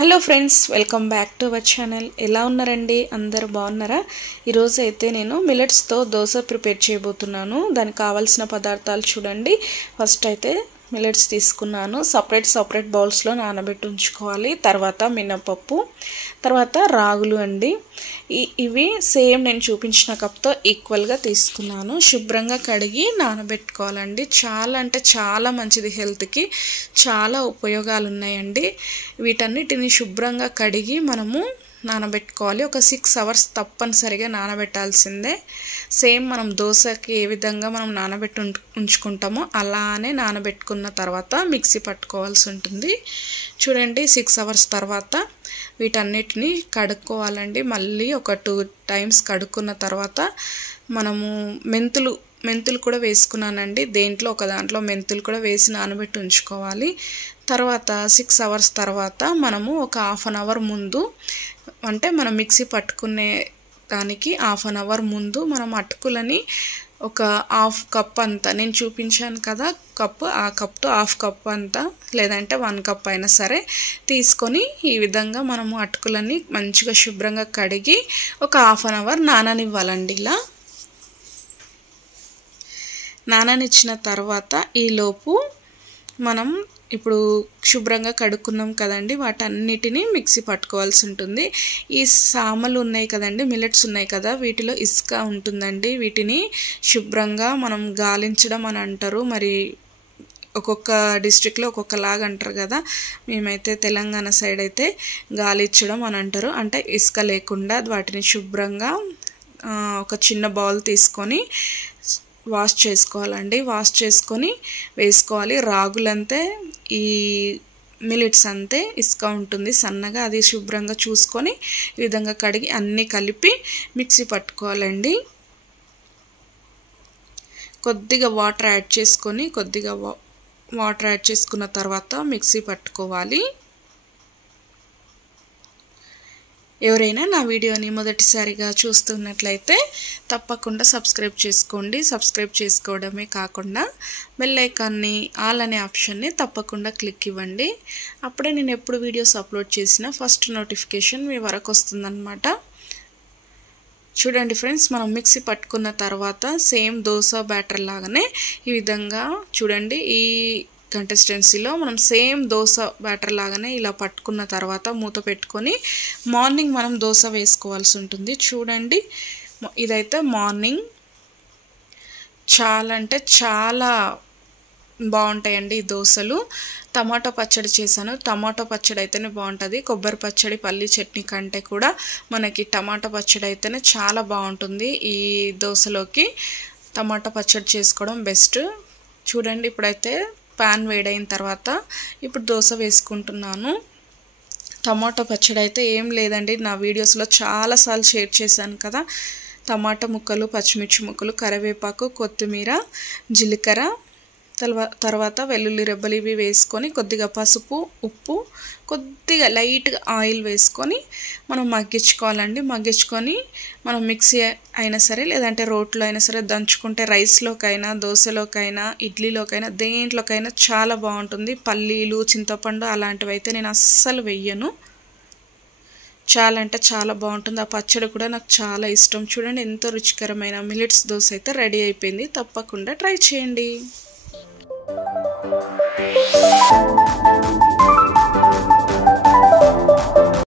Hello friends, welcome back to our channel. ఎలా ఉన్నారండి? అందరూ బాగున్నారా? ఈరోజు అయితే నేను మిల్లెట్స్తో దోశ ప్రిపేర్ చేయబోతున్నాను. దానికి కావాల్సిన పదార్థాలు చూడండి. ఫస్ట్ అయితే మిల్లెట్స్ తీసుకున్నాను. సపరేట్ బౌల్స్లో నానబెట్టి ఉంచుకోవాలి. తర్వాత మినపప్పు, తర్వాత రాగులు అండి. ఇవి సేమ్ నేను చూపించిన కప్తో ఈక్వల్గా తీసుకున్నాను. శుభ్రంగా కడిగి నానబెట్టుకోవాలండి. చాలా అంటే చాలా మంచిది, హెల్త్కి చాలా ఉపయోగాలు ఉన్నాయండి. వీటన్నిటిని శుభ్రంగా కడిగి మనము నానబెట్టుకోవాలి. ఒక 6 hours తప్పనిసరిగా నానబెట్టాల్సిందే. సేమ్ మనం దోశకి ఏ విధంగా మనం నానబెట్టి ఉంచుకుంటామో అలానే నానబెట్టుకున్న తర్వాత మిక్సీ పట్టుకోవాల్సి ఉంటుంది. చూడండి, 6 hours తర్వాత వీటన్నిటిని కడుక్కోవాలండి. మళ్ళీ ఒక 2 times కడుక్కున్న తర్వాత మనము మెంతులు కూడా వేసుకున్నానండి. ఒక దాంట్లో మెంతులు కూడా వేసి నానబెట్టి ఉంచుకోవాలి. తర్వాత 6 hours తర్వాత మనము ఒక 1/2 hour ముందు, అంటే మనం మిక్సీ పట్టుకునే దానికి 1/2 hour ముందు మనం అటుకులని ఒక 1/2 cup అంతా, నేను చూపించాను కదా కప్పు, ఆ కప్తో 1/2 cup అంతా, లేదంటే 1 cup అయినా సరే తీసుకొని ఈ విధంగా మనము అటుకులని మంచిగా శుభ్రంగా కడిగి ఒక 1/2 hour నాననివ్వాలండి. ఇలా నాననిచ్చిన తర్వాత ఈలోపు మనం ఇప్పుడు శుభ్రంగా కడుక్కున్నాం కదండి, వాటన్నిటిని మిక్సీ పట్టుకోవాల్సి ఉంటుంది. ఈ సామలు ఉన్నాయి కదండి, మిల్లెట్స్ ఉన్నాయి కదా, వీటిలో ఇసుక ఉంటుందండి. వీటిని శుభ్రంగా మనం గాలించడం అని అంటారు. మరి ఒక్కొక్క డిస్ట్రిక్ట్లో ఒక్కొక్కలాగా అంటారు కదా. మేమైతే తెలంగాణ సైడ్ అయితే గాలించడం అని అంటారు. అంటే ఇసుక లేకుండా వాటిని శుభ్రంగా ఒక చిన్న బౌల్ తీసుకొని వాష్ చేసుకోవాలండి. వాష్ చేసుకొని వేసుకోవాలి. రాగులంతే, ఈ మిల్లెట్స్ అంతే ఇసుక ఉంటుంది సన్నగా. అది శుభ్రంగా చూసుకొని ఈ విధంగా కడిగి అన్నీ కలిపి మిక్సీ పట్టుకోవాలండి. కొద్దిగా వాటర్ యాడ్ చేసుకున్న తర్వాత మిక్సీ పట్టుకోవాలి. ఎవరైనా నా వీడియోని మొదటిసారిగా చూస్తున్నట్లయితే తప్పకుండా సబ్స్క్రైబ్ చేసుకోండి. సబ్స్క్రైబ్ చేసుకోవడమే కాకుండా బెల్ ఐకాన్ని, ఆల్ అనే ఆప్షన్ని తప్పకుండా క్లిక్ ఇవ్వండి. అప్పుడే నేను ఎప్పుడు వీడియోస్ అప్లోడ్ చేసినా ఫస్ట్ నోటిఫికేషన్ మీ వరకు వస్తుందన్నమాట. చూడండి ఫ్రెండ్స్, మనం మిక్సీ పట్టుకున్న తర్వాత సేమ్ దోశ బ్యాటర్ లాగానే ఈ విధంగా చూడండి, ఈ కన్సిస్టెన్సీలో మనం సేమ్ దోశ బ్యాటర్ లాగానే ఇలా పట్టుకున్న తర్వాత మూత పెట్టుకొని మార్నింగ్ మనం దోశ వేసుకోవాల్సి ఉంటుంది. చూడండి, ఇదైతే మార్నింగ్ చాలా అంటే చాలా బాగుంటాయండి ఈ దోశలు. టమాటో పచ్చడి చేశాను. టమాటో పచ్చడి అయితేనే బాగుంటుంది. కొబ్బరి పచ్చడి, పల్లి చట్నీ కంటే కూడా మనకి టమాటో పచ్చడి అయితేనే చాలా బాగుంటుంది. ఈ దోశలోకి టమాటో పచ్చడి చేసుకోవడం బెస్ట్. చూడండి, ఇప్పుడైతే పాన్ వేడైన తర్వాత ఇప్పుడు దోశ వేసుకుంటున్నాను. టమాటో పచ్చడి అయితే ఏం లేదండి, నా వీడియోస్లో చాలాసార్లు షేర్ చేశాను కదా. టమాటా ముక్కలు, పచ్చిమిర్చి ముక్కలు, కరివేపాకు, కొత్తిమీర, జీలకర్ర, తర్వాత వెల్లుల్లి రెబ్బలు ఇవి వేసుకొని కొద్దిగా పసుపు, ఉప్పు, కొద్దిగా లైట్గా ఆయిల్ వేసుకొని మనం మగ్గించుకోవాలండి. మగ్గించుకొని మనం మిక్సీ అయినా సరే లేదంటే రోట్లో అయినా సరే దంచుకుంటే రైస్లోకైనా, దోశలోకైనా, ఇడ్లీలోకైనా, దేంట్లోకైనా చాలా బాగుంటుంది. పల్లీలు, చింతపండు అలాంటివి అయితే నేను అస్సలు వెయ్యను. చాలా అంటే చాలా బాగుంటుంది. ఆ పచ్చడి కూడా నాకు చాలా ఇష్టం. చూడండి, ఎంతో రుచికరమైన మిల్లెట్స్ దోశ అయితే రెడీ అయిపోయింది. తప్పకుండా ట్రై చేయండి.